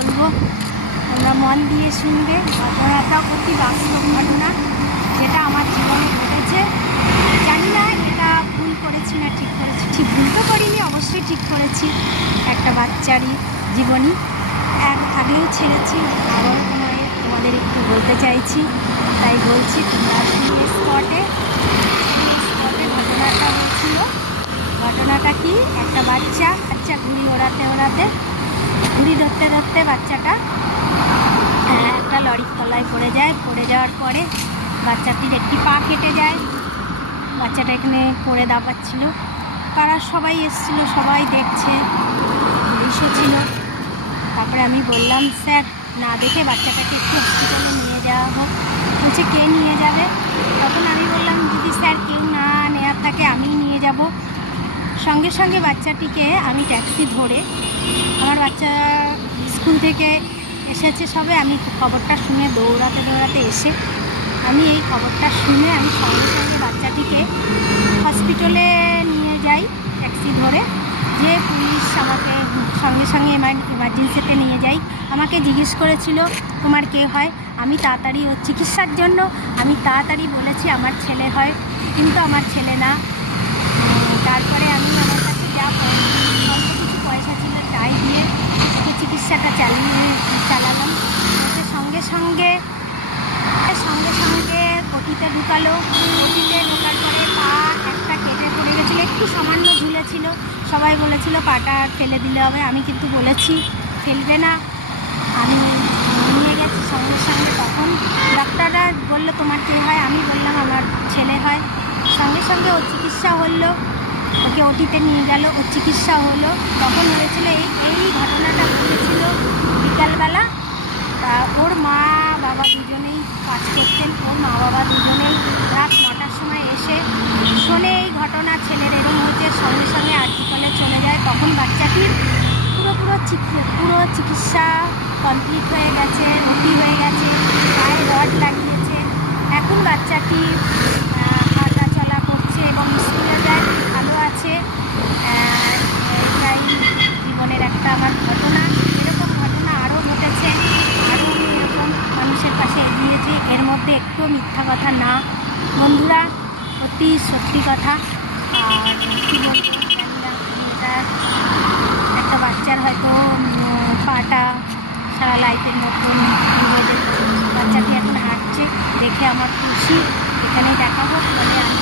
বলবো, তোমরা মন দিয়ে শুনবে। ঘটনাটা অতি বাস্তব ঘটনা, যেটা আমার জীবনে ঘটেছে। জানি না এটা ভুল করেছি না ঠিক করেছি, ঠিক ভুল তো করিনি, অবশ্যই ঠিক করেছি। একটা বাচ্চারই জীবনী আগেও ছেড়েছি, আবারও তোমাদের একটু বলতে চাইছি, তাই বলছি। স্পটে ঘটনাটা হয়েছিল। ঘটনাটা কি, একটা বাচ্চা ঘুড়ি ঘুড়ি ধরতে বাচ্চাটা একটা লরির তলায় পড়ে যায়। পড়ে যাওয়ার পরে বাচ্চাটির একটি পা কেটে যায়। বাচ্চাটা এখানে পড়ে দাপাচ্ছিল, পাড়ার সবাই এসেছিলো, সবাই দেখছে, পুলিশও ছিল। তারপরে আমি বললাম, স্যার না দেখে বাচ্চাটাকে একটু হসপিটালে নিয়ে যাওয়া হোক। বলছে কে নিয়ে যাবে? তখন আমি বললাম, যদি স্যার কেউ না নেওয়ার থাকে আমিই নিয়ে যাব। সঙ্গে সঙ্গে বাচ্চাটিকে আমি ট্যাক্সি ধরে, আমার বাচ্চা স্কুল থেকে এসেছে সবে, আমি খবরটা শুনে দৌড়াতে এসে আমি এই খবরটা শুনে আমি সঙ্গে সঙ্গে বাচ্চাটিকে হসপিটালে নিয়ে যাই ট্যাক্সি ধরে। যে পুলিশ আমাকে সঙ্গে সঙ্গে এমার্জেন্সিতে নিয়ে যাই। আমাকে জিজ্ঞেস করেছিল তোমার কে হয়। আমি তাড়াতাড়ি ওর চিকিৎসার জন্য আমি তাড়াতাড়ি বলেছি আমার ছেলে হয়, কিন্তু আমার ছেলে না। তারপরে আমি আমার কাছে যা অল্প কিছু পয়সা ছিল তাই দিয়ে ওকে চিকিৎসাটা চালালাম। ওকে সঙ্গে সঙ্গে ওটিতে ঢুকালো। ওটিতে ঢোকার পরে পা একটা কেটে পড়ে গেছিলো, একটু সামান্য ঝুলেছিল। সবাই বলেছিল পাটা ফেলে দিলে হবে, আমি কিন্তু বলেছি ফেলবে না। আমি নিয়ে গেছি সঙ্গে সঙ্গে। তখন ডাক্তাররা বললো তোমার কে হয়, আমি বললাম আমার ছেলে হয়। সঙ্গে সঙ্গে ওর চিকিৎসা হলো, ওকে ওটিতে নিয়ে গেল, ওর চিকিৎসা হলো। তখন হয়েছিল এই ঘটনাটা ঘটেছিল বিকালবেলা। তা ওর মা বাবা দুজনেই কাজ করতেন। ওর মা বাবা দুজনেই রাত 9টার সময় এসে শোনে এই ঘটনা, ছেলের এরকম হয়েছে। সঙ্গে সঙ্গে হাসপাতালে চলে যায়। তখন বাচ্চাটির পুরো চিকিৎসা কমপ্লিট হয়ে গেছে, ওটি হয়ে গেছে, পায়ে রড লাগিয়েছে। এখন বাচ্চাটি হাঁটা চলা করছে এবং স্কুলে যায়, ভালো আছে। এটাই জীবনের একটা আমার ঘটনা। এরকম ঘটনা আরও ঘটেছে, আরও আমি এরকম মানুষের পাশে এগিয়েছি। এর মধ্যে একটু মিথ্যা কথা না বন্ধুরা, অতি সত্যি কথা। আর কী বলবো জানি না, এটা একটা বাচ্চার হয়তো পাটা সারা লাইফের মতন হয়ে যেত। বাচ্চাটি এখন হাঁটছে, দেখে আমার খুশি। এখানে দেখাবো, বলে আমি